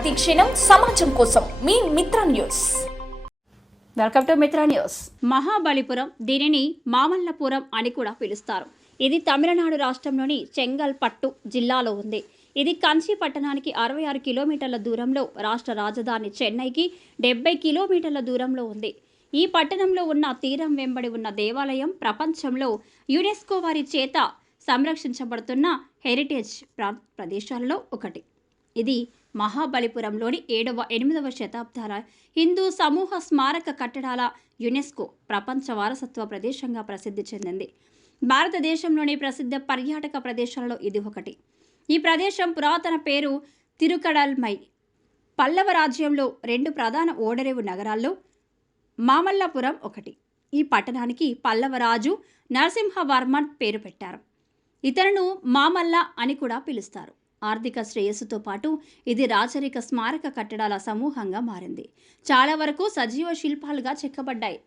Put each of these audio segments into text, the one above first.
ప్రతి క్షణం సమాజం కోసం మీ Mitra news. Welcome to Mitra news. Mahabalipuram దీనిని మామల్లపురం అని కూడా పిలుస్తారు. ఇది తమిళనాడు రాష్ట్రంలోని చెంగల్పట్టు జిల్లాలో ఉంది. ఇది కంచి పట్టణానికి అరవై ఆరు కిలోమీటర్ల దూరంలో రాష్ట్ర రాజధాని చెన్నైకి డెబ్బై కిలోమీటర్ల దూరంలో ఉంది. ఈ పట్టణంలో ఉన్న తీరం వెంబడి ఉన్న దేవాలయం ప్రపంచంలో యునెస్కో వారి చేత సంరక్షించబడుతున్న హెరిటేజ్ ప్రా ప్రదేశాలలో ఒకటి. ఇది మహాబలిపురంలోని ఏడవ ఎనిమిదవ శతాబ్దాల హిందూ సమూహ స్మారక కట్టడాల యునెస్కో ప్రపంచ వారసత్వ ప్రదేశంగా ప్రసిద్ధి చెందింది. భారతదేశంలోని ప్రసిద్ధ పర్యాటక ప్రదేశాలలో ఇది ఒకటి. ఈ ప్రదేశం పురాతన పేరు తిరుకడల్మై. పల్లవ రాజ్యంలో రెండు ప్రధాన ఓడరేవు నగరాల్లో మామల్లపురం ఒకటి. ఈ పట్టణానికి పల్లవరాజు నరసింహవర్మన్ పేరు పెట్టారు. ఇతరును మామల్ల అని కూడా పిలుస్తారు. ఆర్థిక శ్రేయస్సుతో పాటు ఇది రాచరిక స్మారక కట్టడాల సమూహంగా మారింది. చాలా వరకు సజీవ శిల్పాలుగా చెక్కబడ్డాయి.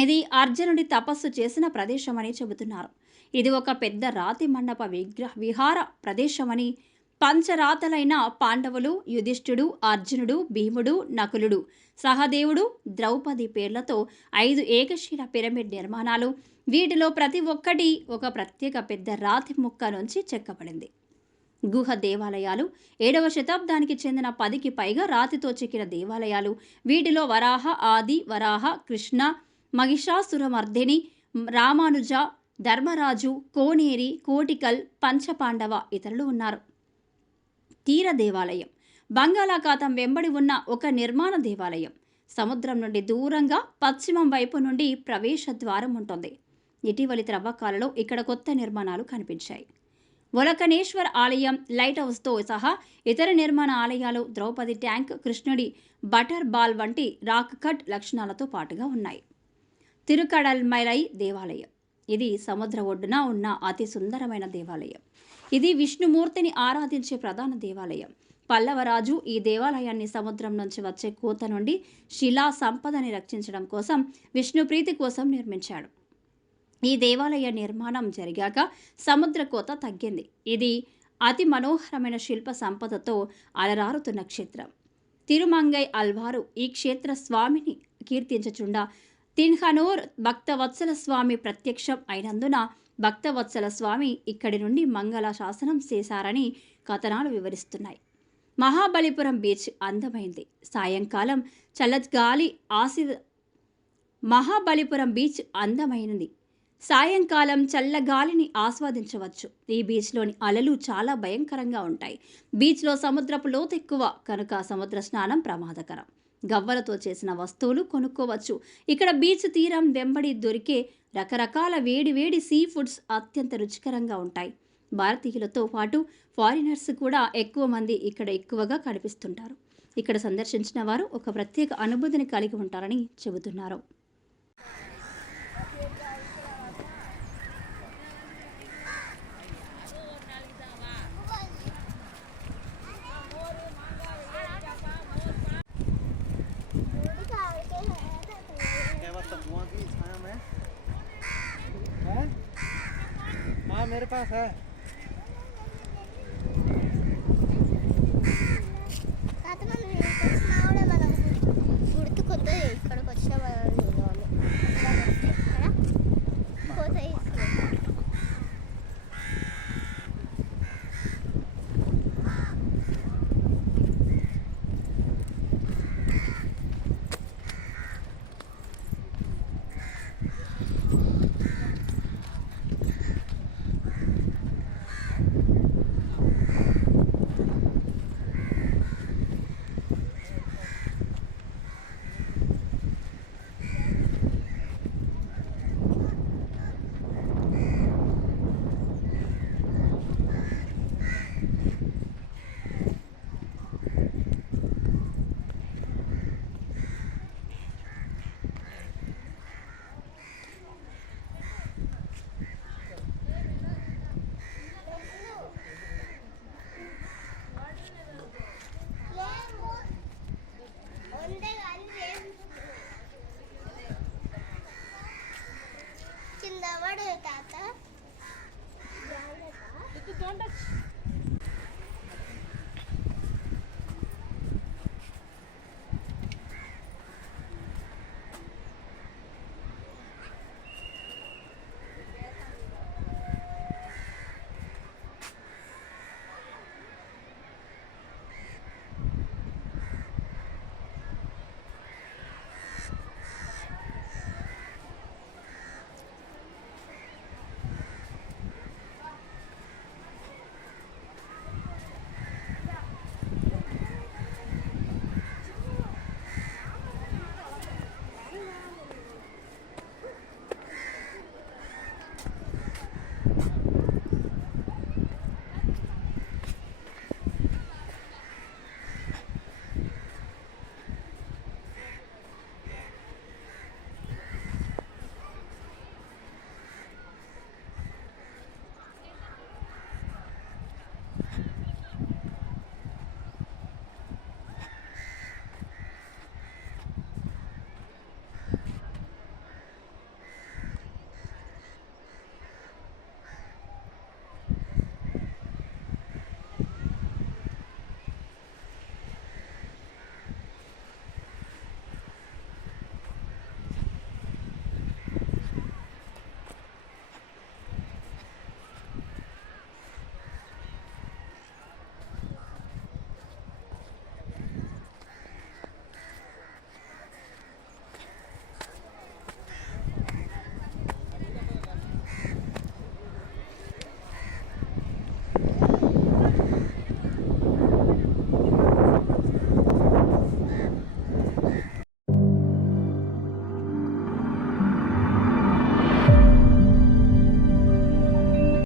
ఇది అర్జునుడి తపస్సు చేసిన ప్రదేశమని చెబుతున్నారు. ఇది ఒక పెద్ద రాతి మండప విగ్రహ విహార ప్రదేశమని పంచరాతలైన పాండవులు యుధిష్ఠుడు అర్జునుడు భీముడు నకులుడు సహదేవుడు ద్రౌపది పేర్లతో ఐదు ఏకశిల పిరమిడ్ నిర్మాణాలు. వీటిలో ప్రతి ఒక్కటి ఒక ప్రత్యేక పెద్ద రాతి ముక్క నుంచి చెక్కబడింది. గుహ దేవాలయాలు. ఏడవ శతాబ్దానికి చెందిన పదికి పైగా రాతితో చెక్కిన దేవాలయాలు. వీటిలో వరాహ ఆది వరాహ కృష్ణ మహిషాసురమర్దిని రామానుజ ధర్మరాజు కోనేరి కోటికల్ పంచపాండవ ఇతరులు ఉన్నారు. తీర దేవాలయం. బంగాళాఖాతం వెంబడి ఉన్న ఒక నిర్మాణ దేవాలయం. సముద్రం నుండి దూరంగా పశ్చిమం వైపు నుండి ప్రవేశ ద్వారం ఉంటుంది. ఇటీవలి త్రవ్వకాలలో ఇక్కడ కొత్త నిర్మాణాలు కనిపించాయి. ఒలకనేశ్వర్ ఆలయం లైట్ హౌస్తో సహా ఇతర నిర్మాణ ఆలయాలు ద్రౌపది ట్యాంక్ కృష్ణుడి బటర్ బాల్ వంటి రాక్ కట్ లక్షణాలతో పాటుగా ఉన్నాయి. తిరుకడల్మలై దేవాలయం. ఇది సముద్ర ఒడ్డున ఉన్న అతి సుందరమైన దేవాలయం. ఇది విష్ణుమూర్తిని ఆరాధించే ప్రధాన దేవాలయం. పల్లవరాజు ఈ దేవాలయాన్ని సముద్రం నుంచి వచ్చే కూత నుండి శిలా సంపదని రక్షించడం కోసం విష్ణుప్రీతి కోసం నిర్మించాడు. ఈ దేవాలయ నిర్మాణం జరిగాక సముద్ర కోత తగ్గింది. ఇది అతి మనోహరమైన శిల్ప సంపదతో అలరారుతున్న క్షేత్రం. తిరుమంగై అల్వారు ఈ క్షేత్ర స్వామిని కీర్తించచుండా. తిన్హనూర్ భక్తవత్సల స్వామి ప్రత్యక్షం అయినందున భక్తవత్సల స్వామి ఇక్కడి నుండి మంగళ శాసనం చేశారని కథనాలు వివరిస్తున్నాయి. మహాబలిపురం బీచ్ అందమైంది. సాయంకాలం చల్లగాలి ఆసి మహాబలిపురం బీచ్ అందమైనది సాయంకాలం చల్లగాలిని ఆస్వాదించవచ్చు. ఈ బీచ్లోని అలలు చాలా భయంకరంగా ఉంటాయి. బీచ్లో సముద్రపు లోతు ఎక్కువ కనుక సముద్ర స్నానం ప్రమాదకరం. గవ్వలతో చేసిన వస్తువులు కొనుక్కోవచ్చు. ఇక్కడ బీచ్ తీరం వెంబడి దొరికే రకరకాల వేడి వేడి సీ ఫుడ్స్ అత్యంత రుచికరంగా ఉంటాయి. భారతీయులతో పాటు ఫారినర్స్ కూడా ఎక్కువ మంది ఇక్కడ ఎక్కువగా కనిపిస్తుంటారు. ఇక్కడ సందర్శించిన వారు ఒక ప్రత్యేక అనుభూతిని కలిగి ఉంటారని చెబుతున్నారు. मेरे पास है తాతగారు ఇక్కడికి వచ్చినా